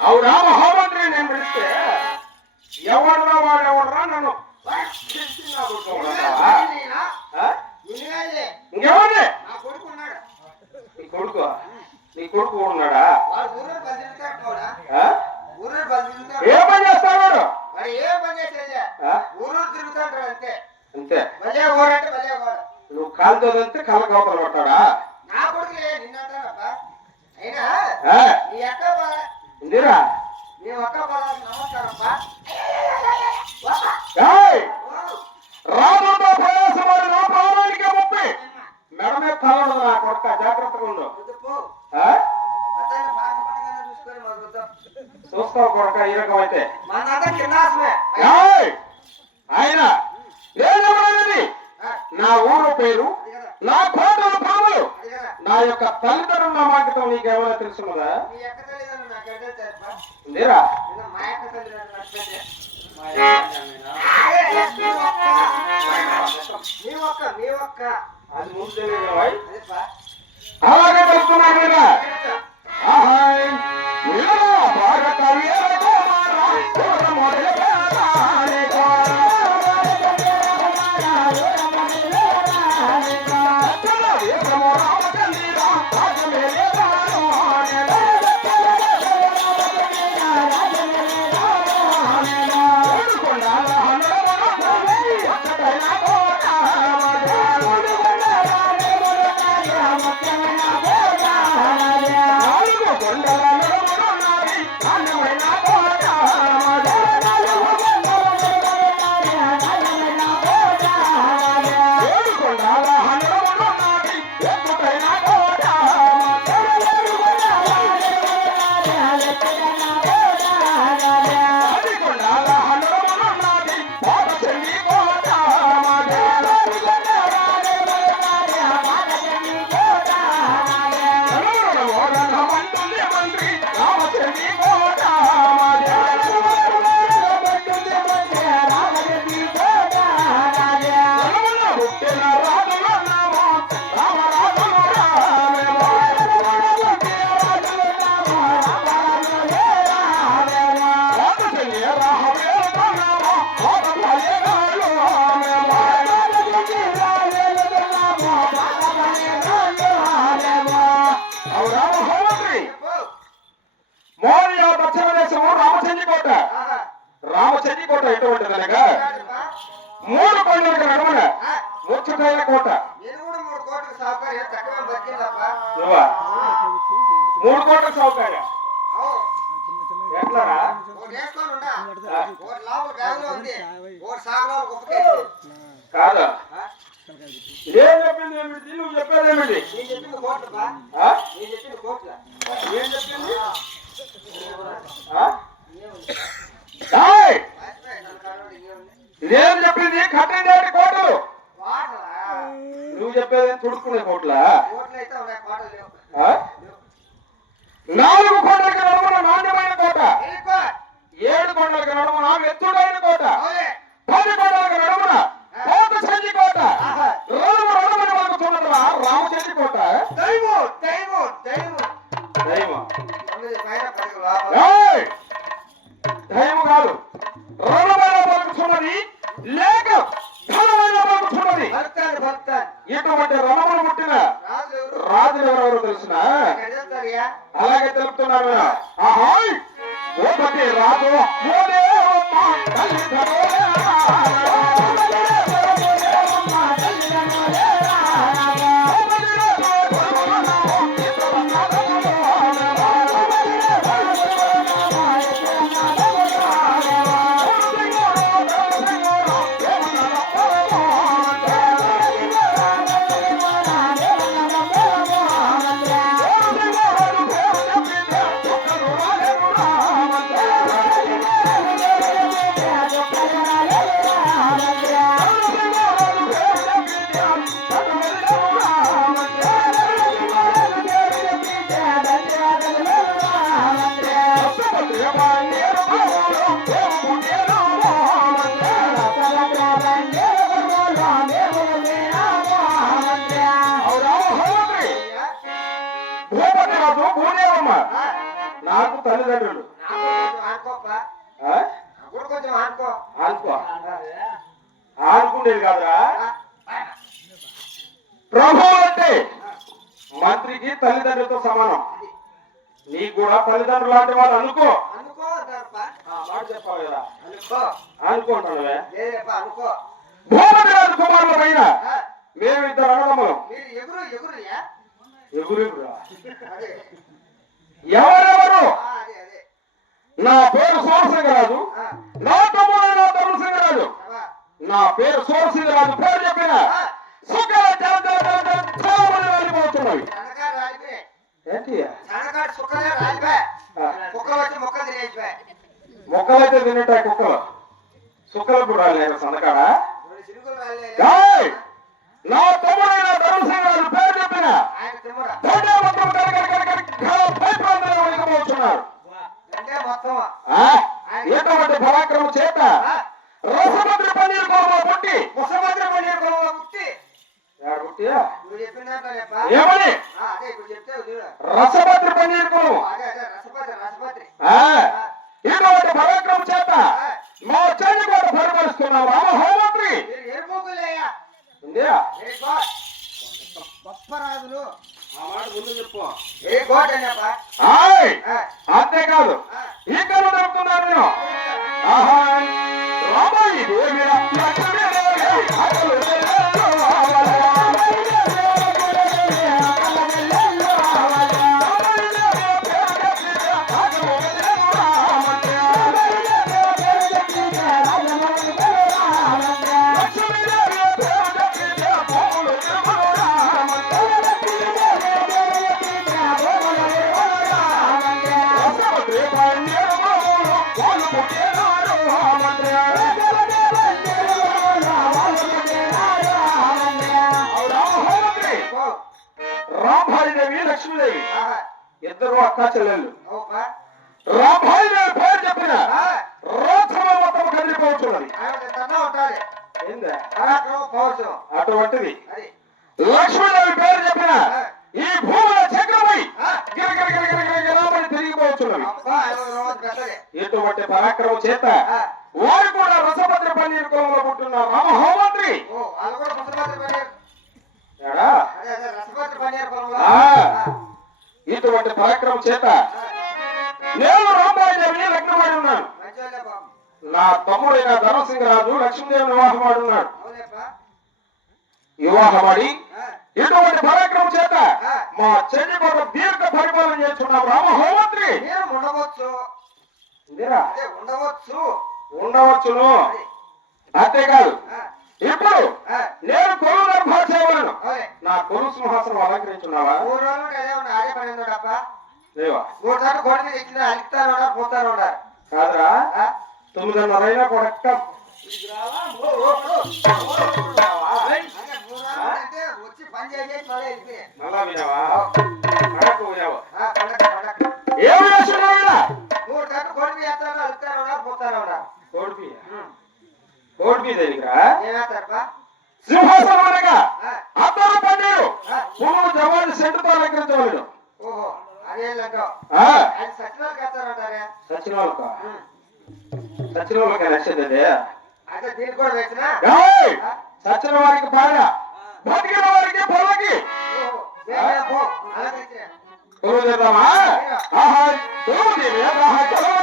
అవునా మహామంత్రి నేను పిలిస్తే ఎవడరా వాడెవడరా నన్ను ఇంకెవరి నీ కొడుకు ఉన్నాడా ఏ పని చేస్తాడు అంతే నువ్వు కాలుతో వెళ్తే కళ్ళ కవతలు పట్టాడా ఇందిరా రాముతో ప్రయాసవాడు నా ప్రాణానికే ముప్పి మెడమే తలడు నా కొడుక జాగ్రత్తగా ఉండు చూస్తావు కొడుక ఈ రకం అయితే ఆయన ఏది నా ఊరు పేరు నా కోటల పాములు నా యొక్క తల్లిదండ్రుల నామాంకితం నీకేమైనా తెలుసున్నదా లేరా అది ముందు అలాగే తెలుసుకున్నాడు రామచంద్రకోట ఎటువంటిదనగా 3 కొండలకు నడుమన ముచ్చటైన కోట. 3 కోట్ల సౌకర్యం ఎట్లారా కాదా? ఏం చెప్పింది ఏమిటి? నువ్వు చెప్పేది ఏమిటి? ఏం చెప్పింది? ఇదేం చెప్పింది? కట్టండి కోటలు. నువ్వు చెప్పేది తుడుక్కునే కోట్ల. దైవం 9 పైన 10 లోపల. ఏయ్! దైవం కాదు, రణమైన పలుకుతున్నది లేక ఘనమైన పలుకుతున్నది. భక్తాన్ని భక్తాన్ని ఇటువంటి రణములు పుట్టిన రాజు ఎవరు? రాజులు ఎవరెవరు తెలిసిన ఎడతారియా? అలాగే తెలుపుతున్నాను. ఆహాయ్! ఒకటి రాజు ఓ దేవమ్మ తల్లి భూపతి రాజు భూదేవమ్మ నాకు తల్లిదండ్రులు. నాకు కొంచెం ఆనుకోప్పా. ఆ? నాకు కొంచెం ఆనుకో. అనుకో అనుకుండేది కాదురా. ప్రభు అంటే మంత్రికి తల్లిదండ్రులతో సమానం. నీకు కూడా తల్లిదండ్రులు లాంటి వాళ్ళు అనుకో. అనుకో అంటారప్పా. మాట చెప్పావు కదా, అనుకో. అనుకుంటానువే. లేదప్పా అనుకో. భూపతి రాజు కుమారుల పైన ఆ, మేమిద్దరు అన్నదమ్ములం. మీరు ఎగురుయా? ఎగురురా. అదే ఎవరెవరు? అదే అదే. నా పేరు సోమసింగరాజు, నా తమ్ముడైన ధర్మసింగరాజు. నా పేరు సోమసింగరాజు పేరు చెప్పిన సుఖాలు వెళ్ళిపోతున్నవి. సన్నకాడు రాలిపోయి. ఏంటి సన్నకాడు సుక్కలే రాలిపోయి. కుక్కలు వచ్చి మొక్కలు తినేసిపోయి. మొక్కలైతే తినేటాయి కుక్కలు, సుక్కలు కూడా లేదు సన్నకాడ. 2 చిరుకులు రాలే. ఏయ్! నా తమ్ముడైన ధర్మసింగరాజు పేరు చెప్పిన ఆయన తిమ్మడ. వెళ్ళిపోతున్నారు. అంటే మొత్తం ఎటువంటి పరాక్రమం చేత రసభద్ర పన్నీరు కోరలో పుట్టి ముసభద్ర పన్నీరు కొలంలో పుట్టి పుట్టి నువ్వు చెప్పిన దాంట్లో లేపా? ఏమని అదే ఇప్పుడు చెప్తే చూడు. రసభద్ర పన్నీరు కోరం అదే అదే రసపత్రి. ఇటువంటి పరాక్రమం చేత మా చెల్లి కూడా పరిపాలిస్తున్నావు రామ హోమంత్రి. మీరు ఎరుపుకులేయా? ఉందా? గొప్ప రాజులు. ఆ మాట ముందు చెప్పు. ఏ గోట్ అనేపా? అంతేకాదు ఇక్కడ చెప్తున్నాను నేను. రామాయి రాంభాయిదేవి లక్ష్మీదేవి ఇద్దరు అక్కా చెల్లెళ్ళు. రాంభాయిదేవి పేరు చెప్పిన రోధమ మొత్తం కదిలిపోతున్నది. అటువంటిది లక్ష్మీదేవి పేరు చెప్పిన ఈ భూముల చక్రమై గిరగిరగిరగిరగిరమని తిరిగిపోతున్నవి. ఇటువంటి పరాక్రమం చేత వారు కూడా రసభద్ర పన్నీరు కులంలో పుట్టిన రామ హోమంత్రి. ఇటువంటి పరాక్రమం చేత నేను రాంబాయిదేవిని లగ్నమాడి ఉన్నాను. నా తమ్ముడైన ధర్మసింగరాజు లక్ష్మీదేవిని వివాహమాడి ఉన్నాడు. వివాహమాడి ఇటువంటి పరాక్రమం చేత మా చెల్లి కూడా దీర్ఘ పరిపాలన చేస్తున్నాం రామ హోమంత్రి. ఉండవచ్చును. అంతేకాదు ఇప్పుడు నేను కొలువు దర్భా చేయవలను. నా కొలువు సింహాసనం అలంకరించున్నావా? కాదురా, 9:30 కొడక్క మళ్ళా వినావా? ఏమి చేస్తున్నావు? కోడిపి దేనికా? సింహాసనం అనగా అద్దరు పన్నీరు పువ్వులు జవాన్ని సెంటుతో అలంకరించవలను. అదేంటో ఆ, అది సచివాలకి వేస్తారంటారే సచిన వాళ్ళకు సచిన వాళ్ళకి నచ్చింది అంటే దీనికి కూడా వేసినా సచిన వారికి భార్య బతికిన వారికి పొలకి పో అలాగే కొలువు చేద్దామా ఆహా కొలువు చేద్దామా కొలువు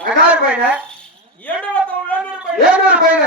నగారు పైన ఏడు ఏలూరు పైన